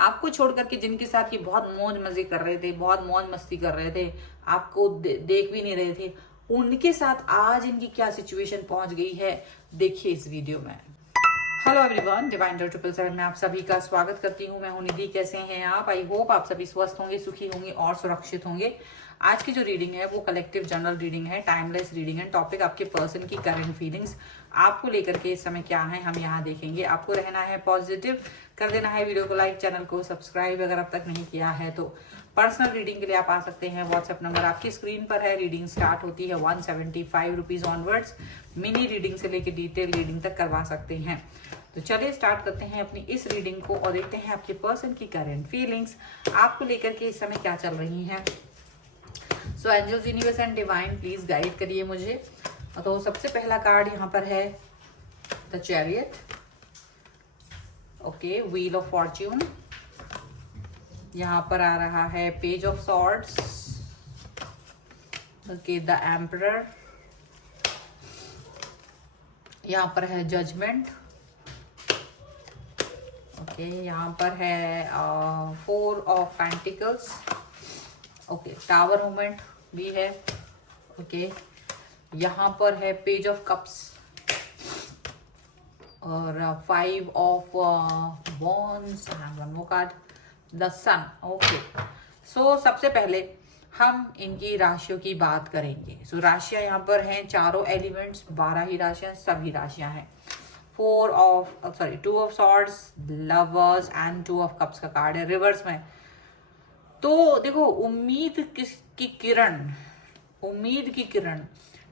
आपको छोड़ करके जिनके साथ ये बहुत मौज मजे कर रहे थे, बहुत मौज मस्ती कर रहे थे, आपको देख भी नहीं रहे थे, उनके साथ आज इनकी क्या सिचुएशन पहुंच गई है, देखिए इस वीडियो में। हेलो एवरीवन, डिवाइन 777 में आप सभी का स्वागत करती हूँ। मैं हूं निधि। कैसे हैं आप? आई होप आप सभी स्वस्थ होंगे, सुखी होंगे और सुरक्षित होंगे। आज की जो रीडिंग है वो कलेक्टिव जनरल रीडिंग है, टाइमलेस रीडिंग है। टॉपिक आपके पर्सन की करंट फीलिंग्स आपको लेकर के इस समय क्या है हम यहाँ देखेंगे। आपको रहना है पॉजिटिव, कर देना है वीडियो को लाइक, चैनल को सब्सक्राइब अगर अब तक नहीं किया है तो। पर्सनल रीडिंग के लिए आप आ सकते हैं, व्हाट्सएप नंबर आपकी स्क्रीन पर है। रीडिंग स्टार्ट होती है 175 रुपीज ऑनवर्ड्स। मिनी रीडिंग से लेकर डिटेल रीडिंग तक करवा सकते हैं। तो चलिए स्टार्ट करते हैं अपनी इस रीडिंग को और देखते हैं आपके पर्सन की करंट फीलिंग्स आपको लेकर के इस समय क्या चल रही हैं। So angels, universe and divine please guide करिए मुझे। तो सबसे पहला कार्ड यहाँ पर है the chariot, okay, wheel of fortune. यहाँ पर आ रहा है page of swords, okay, the emperor. यहाँ पर है जजमेंट, ओके, यहाँ पर है 4 of pentacles, okay, tower movement भी है, ओके। यहाँ पर है पेज ऑफ कप्स और 5 of wands and one more card, the sun, okay. So सबसे पहले हम इनकी राशियों की बात करेंगे। सो राशियां यहाँ पर हैं, चारों एलिमेंट्स, 12 ही राशियां, सभी राशियां हैं। 2 of swords, lovers and 2 of cups का कार्ड है रिवर्स में। तो देखो, उम्मीद की किरण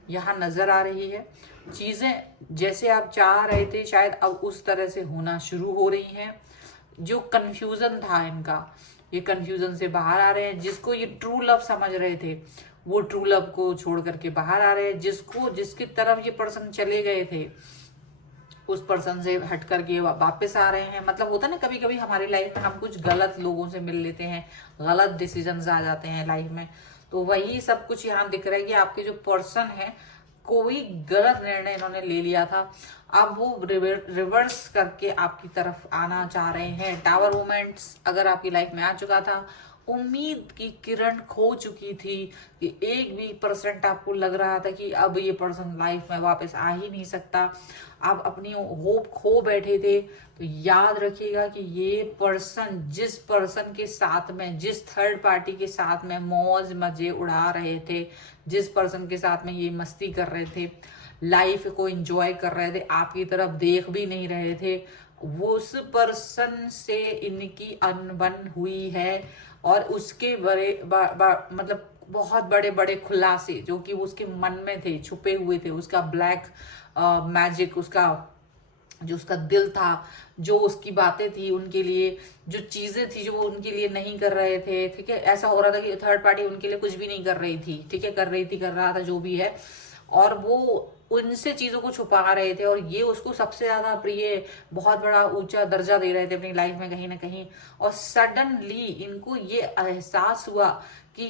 यहाँ नजर आ रही है। चीजें जैसे आप चाह रहे थे शायद अब उस तरह से होना शुरू हो रही हैं। जो कंफ्यूजन था इनका, ये कंफ्यूजन से बाहर आ रहे हैं। जिसको ये ट्रू लव समझ रहे थे वो ट्रू लव को छोड़ करके बाहर आ रहे हैं। जिसकी तरफ ये पर्सन चले गए थे उस पर्सन से हट करके वापस आ रहे हैं। मतलब होता है ना, कभी कभी हमारी लाइफ में हम कुछ गलत लोगों से मिल लेते हैं, गलत डिसीजंस आ जाते हैं लाइफ में। तो वही सब कुछ यहाँ दिख रहा है कि आपके जो पर्सन है कोई गलत निर्णय इन्होंने ले लिया था, अब वो रिवर्स करके आपकी तरफ आना चाह रहे हैं। टावर मोमेंट्स अगर आपकी लाइफ में आ चुका था, उम्मीद की किरण खो चुकी थी कि 1% आपको लग रहा था कि अब ये पर्सन लाइफ में वापस आ ही नहीं सकता, आप अपनी होप खो बैठे थे। तो याद रखिएगा कि ये पर्सन जिस पर्सन के साथ में, जिस थर्ड पार्टी के साथ में मौज मजे उड़ा रहे थे, जिस पर्सन के साथ में ये मस्ती कर रहे थे, लाइफ को एंजॉय कर रहे थे, आपकी तरफ देख भी नहीं रहे थे, वो उस पर्सन से इनकी अनबन हुई है। और उसके मतलब बहुत बड़े बड़े खुलासे जो कि उसके मन में थे, छुपे हुए थे, उसका ब्लैक मैजिक, उसका दिल था, जो उसकी बातें थी उनके लिए, जो चीजें थी जो वो उनके लिए नहीं कर रहे थे, ठीक है। ऐसा हो रहा था कि थर्ड पार्टी उनके लिए कुछ भी नहीं कर रही थी, ठीक है, कर रहा था जो भी है, और वो उनसे चीजों को छुपा रहे थे। और ये उसको सबसे ज्यादा प्रिय, बहुत बड़ा ऊंचा दर्जा दे रहे थे अपनी लाइफ में कहीं ना कहीं। और सडनली इनको ये एहसास हुआ कि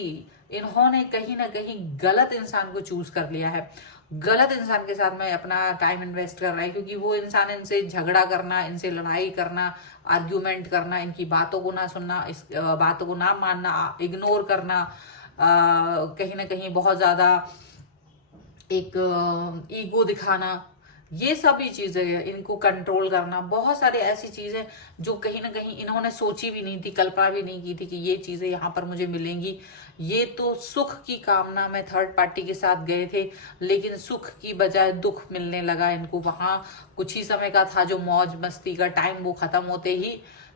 इन्होंने कहीं ना कहीं गलत इंसान को चूज कर लिया है, गलत इंसान के साथ में अपना टाइम इन्वेस्ट कर रहा है। क्योंकि वो इंसान इनसे झगड़ा करना, इनसे लड़ाई करना, आर्ग्यूमेंट करना, इनकी बातों को ना सुनना, इस बातों को ना मानना, इग्नोर करना, कहीं ना कहीं बहुत ज्यादा एक ईगो दिखाना, ये सभी चीजें, इनको कंट्रोल करना, बहुत सारी ऐसी चीजें जो कहीं ना कहीं इन्होंने सोची भी नहीं थी, कल्पना भी नहीं की थी कि ये चीजें यहाँ पर मुझे मिलेंगी। ये तो सुख की कामना में थर्ड पार्टी के साथ गए थे, लेकिन सुख की बजाय दुख मिलने लगा इनको। वहां कुछ ही समय का था जो मौज मस्ती का टाइम, वो खत्म होते ही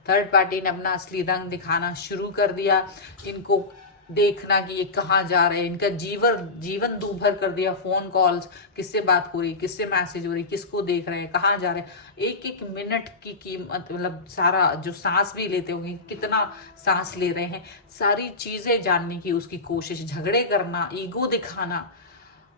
थर्ड पार्टी ने अपना असली रंग दिखाना शुरू कर दिया। इनको देखना कि ये कहाँ जा रहे हैं, इनका जीवन दूभर कर दिया। फोन कॉल्स, किससे बात हो रही, किससे मैसेज हो रही, किसको देख रहे हैं, कहाँ जा रहे हैं, एक एक मिनट की कीमत, मतलब सारा जो सांस भी लेते होंगे, कितना सांस ले रहे हैं, सारी चीजें जानने की उसकी कोशिश, झगड़े करना, ईगो दिखाना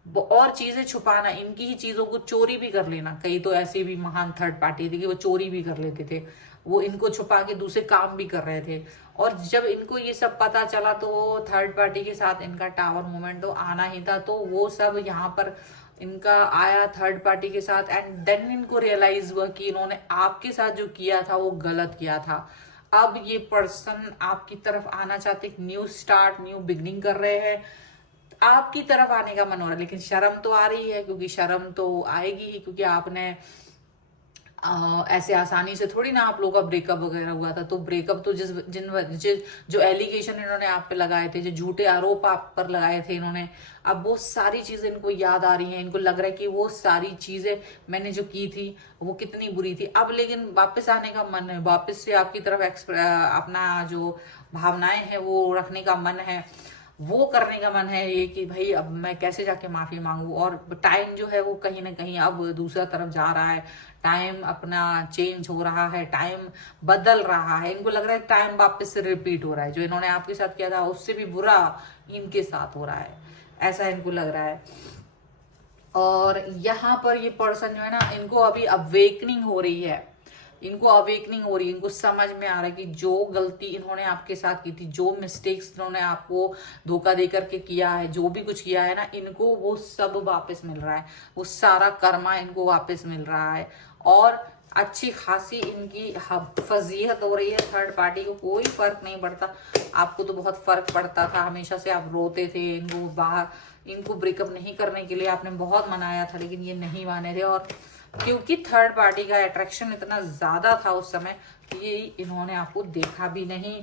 और चीजें छुपाना, इनकी ही चीजों को चोरी भी कर लेना। कई तो ऐसे भी महान थर्ड पार्टी थी कि वो चोरी भी कर लेते थे, वो इनको छुपा के दूसरे काम भी कर रहे थे। और जब इनको ये सब पता चला तो थर्ड पार्टी के साथ इनका टावर मूवमेंट तो आना ही था, तो वो सब यहाँ पर इनका आया थर्ड पार्टी के साथ। एंड देन इनको रियलाइज हुआ कि इन्होंने आपके साथ जो किया था वो गलत किया था। अब ये पर्सन आपकी तरफ आना चाहते, न्यू स्टार्ट, न्यू बिगनिंग कर रहे हैं, आपकी तरफ आने का मन हो रहा है, लेकिन शर्म तो आ रही है, क्योंकि शर्म तो आएगी ही, क्योंकि आपने ऐसे आसानी से थोड़ी ना आप लोगों का ब्रेकअप वगैरह हुआ था। तो ब्रेकअप तो जो एलिगेशन इन्होंने आप पे लगाए थे, जो झूठे आरोप आप पर लगाए थे इन्होंने, अब वो सारी चीजें इनको याद आ रही हैं। इनको लग रहा है कि वो सारी चीजें मैंने जो की थी वो कितनी बुरी थी। अब लेकिन वापस आने का मन है, वापस से आपकी तरफ अपना जो भावनाएं हैं वो रखने का मन है, वो करने का मन है ये कि भाई अब मैं कैसे जाके माफी मांगू। और टाइम जो है वो कहीं ना कहीं अब दूसरा तरफ जा रहा है, टाइम अपना चेंज हो रहा है, टाइम बदल रहा है। इनको लग रहा है टाइम वापस से रिपीट हो रहा है, जो इन्होंने आपके साथ किया था उससे भी बुरा इनके साथ हो रहा है, ऐसा इनको लग रहा है। और यहाँ पर ये पर्सन जो है ना, इनको अभी अवेकनिंग हो रही है, इनको अवेकनिंग हो रही है, इनको समझ में आ रहा है कि जो गलती इन्होंने आपके साथ की थी, जो मिस्टेक्स इन्होंने आपको धोखा दे करके किया है, जो भी कुछ किया है ना, इनको वो सब वापस मिल रहा है, वो सारा कर्मा इनको वापस मिल रहा है। और अच्छी खासी इनकी फजीहत हो रही है। थर्ड पार्टी को कोई फर्क नहीं पड़ता, आपको तो बहुत फर्क पड़ता था, हमेशा से आप रोते थे, इनको ब्रेकअप नहीं करने के लिए आपने बहुत मनाया था, लेकिन ये नहीं माने थे। और क्योंकि थर्ड पार्टी का अट्रैक्शन इतना ज्यादा था उस समय, ये इन्होंने आपको देखा भी नहीं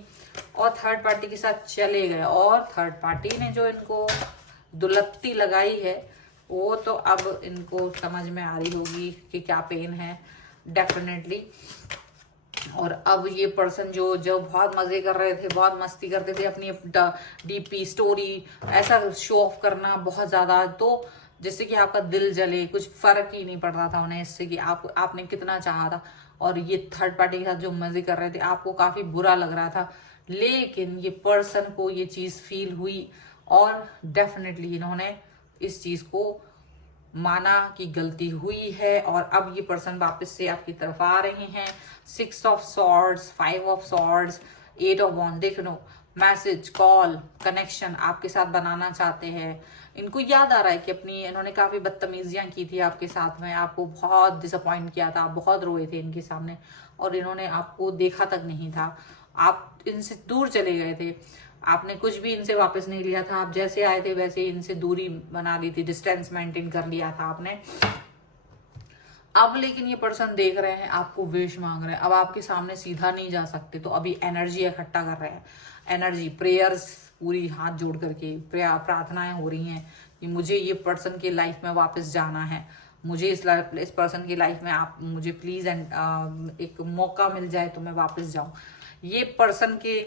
और थर्ड पार्टी के साथ चले गए। और थर्ड पार्टी ने जो इनको दुलत्ती लगाई है, वो तो अब इनको समझ में आ रही होगी कि क्या पेन है, डेफिनेटली। और अब ये पर्सन जो बहुत मजे कर रहे थे, बहुत मस्ती करते थे, अपनी डीपी स्टोरी ऐसा शो ऑफ करना बहुत ज्यादा, तो जिससे कि आपका दिल जले, कुछ फर्क ही नहीं पड़ रहा था उन्हें इससे कि आपने कितना चाहा था। और ये थर्ड पार्टी के साथ जो मजे कर रहे थे, आपको काफी बुरा लग रहा था, लेकिन ये पर्सन को ये चीज फील हुई और डेफिनेटली इन्होंने इस चीज को माना कि गलती हुई है। और अब ये पर्सन वापस से आपकी तरफ आ रहे हैं। 6 of swords, 5 of swords, 8 of wands, देख लो मैसेज, कॉल, कनेक्शन आपके साथ बनाना चाहते हैं। इनको याद आ रहा है कि अपनी इन्होंने काफी बदतमीजियां की थी आपके साथ में, आपको बहुत डिसअपॉइंट किया था, आप बहुत रोए थे इनके सामने और इन्होंने आपको देखा तक नहीं था, आप इनसे दूर चले गए थे, आपने कुछ भी इनसे वापस नहीं लिया था, आप जैसे आए थे वैसे इनसे दूरी बना ली थी, डिस्टेंस मेंटेन कर लिया था आपने। अब लेकिन ये पर्सन देख रहे हैं, आपको विश मांग रहे हैं, अब आपके सामने सीधा नहीं जा सकते, तो अभी एनर्जी इकट्ठा कर रहे हैं, एनर्जी, प्रेयर्स, पूरी हाथ जोड़ करके प्रार्थनाएं हो रही हैं कि मुझे ये पर्सन के लाइफ में वापस जाना है, मुझे इस पर्सन की लाइफ में आप मुझे प्लीज एक मौका मिल जाए तो मैं वापस जाऊं। ये पर्सन के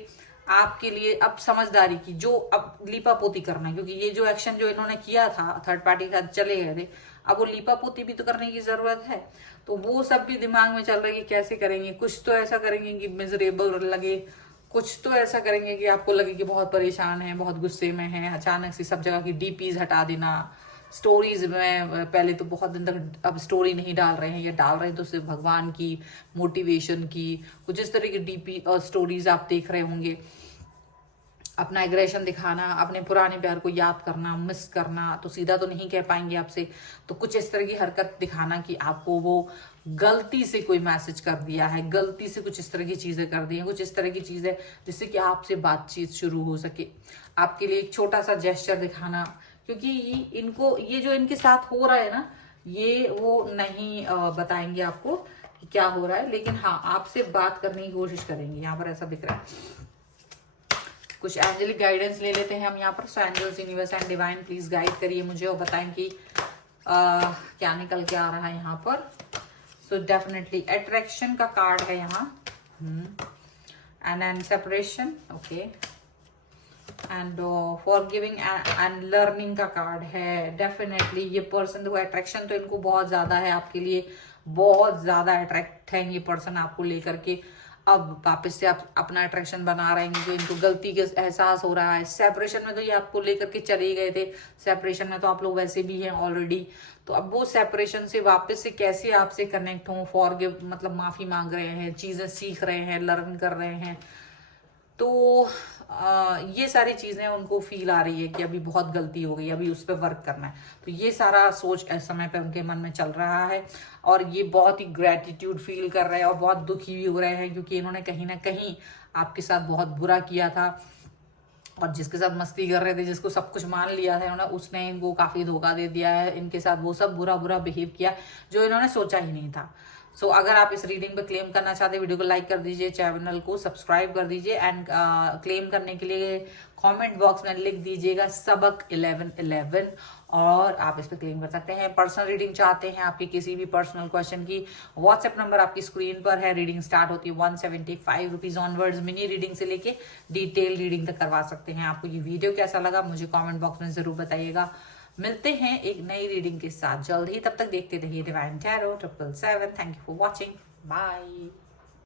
आपके लिए अब समझदारी की जो अब लीपापोती करना है, क्योंकि ये जो एक्शन जो इन्होंने किया था थर्ड पार्टी के साथ चले गए थे, अब वो लीपापोती भी तो करने की जरूरत है। तो वो सब भी दिमाग में चल रहा है कि कैसे करेंगे, कुछ तो ऐसा करेंगे कि मिजरेबल लगे, कुछ तो ऐसा करेंगे कि आपको लगे कि बहुत परेशान है, बहुत गुस्से में है, अचानक से सब जगह की डीपीज हटा देना, स्टोरीज में पहले तो बहुत दिन तक अब स्टोरी नहीं डाल रहे हैं, या डाल रहे हैं तो सिर्फ भगवान की, मोटिवेशन की, कुछ इस तरह की डीपी और स्टोरीज आप देख रहे होंगे। अपना एग्रेशन दिखाना, अपने पुराने प्यार को याद करना, मिस करना, तो सीधा तो नहीं कह पाएंगे आपसे, तो कुछ इस तरह की हरकत दिखाना कि आपको वो गलती से कोई मैसेज कर दिया है, गलती से कुछ इस तरह की चीजें कर दी हैं, कुछ इस तरह की चीजें जिससे कि आपसे बातचीत शुरू हो सके, आपके लिए एक छोटा सा जेस्चर दिखाना, क्योंकि इनको ये जो इनके साथ हो रहा है ना, ये वो नहीं बताएंगे आपको कि क्या हो रहा है, लेकिन हाँ आपसे बात करने की कोशिश करेंगे, यहाँ पर ऐसा दिख रहा है। कुछ एंजेलिक गाइडेंस ले लेते हैं हम यहाँ पर। So angels, universe and divine please guide करिए मुझे और बताएं कि क्या निकल के आ रहा है यहाँ पर। सो डेफिनेटली अट्रैक्शन का कार्ड है यहाँ, and separation, okay, and forgiving and learning का कार्ड है। डेफिनेटली ये पर्सन को अट्रैक्शन तो इनको बहुत ज्यादा है आपके लिए, बहुत ज्यादा अट्रैक्ट है ये पर्सन आपको लेकर के। अब वापस से आप अपना अट्रैक्शन बना रहे हैं क्योंकि इनको गलती के एहसास हो रहा है। सेपरेशन में तो ये आपको लेकर के चले गए थे, सेपरेशन में तो आप लोग वैसे भी हैं ऑलरेडी, तो अब वो सेपरेशन से वापस से कैसे आपसे कनेक्ट हों, फॉरगिव मतलब माफी मांग रहे हैं, चीजें सीख रहे हैं, लर्न कर रहे हैं, तो ये सारी चीज़ें उनको फील आ रही है कि अभी बहुत गलती हो गई, अभी उस पर वर्क करना है। तो ये सारा सोच इस समय पे उनके मन में चल रहा है और ये बहुत ही ग्रेटिट्यूड फील कर रहे हैं और बहुत दुखी भी हो रहे हैं, क्योंकि इन्होंने कहीं ना कहीं आपके साथ बहुत बुरा किया था और जिसके साथ मस्ती कर रहे थे, जिसको सब कुछ मान लिया था इन्होंने, उसने इनको काफ़ी धोखा दे दिया है। इनके साथ वो सब बुरा बुरा बिहेव किया जो इन्होंने सोचा ही नहीं था। सो अगर आप इस रीडिंग पे क्लेम करना चाहते हैं, वीडियो को लाइक कर दीजिए, चैनल को सब्सक्राइब कर दीजिए एंड क्लेम करने के लिए कमेंट बॉक्स में लिख दीजिएगा सबक 1111 और आप इस पे क्लेम कर सकते हैं। पर्सनल रीडिंग चाहते हैं आपकी किसी भी पर्सनल क्वेश्चन की, व्हाट्सएप नंबर आपकी स्क्रीन पर है। रीडिंग स्टार्ट होती है 175 रुपीज ऑनवर्ड्स। मिनी रीडिंग से लेके डिटेल रीडिंग तक करवा सकते हैं। आपको ये वीडियो कैसा लगा मुझे कॉमेंट बॉक्स में जरूर बताइएगा। मिलते हैं एक नई रीडिंग के साथ जल्द ही, तब तक देखते रहिए Divine Tarot 777। Thank you for watching, bye.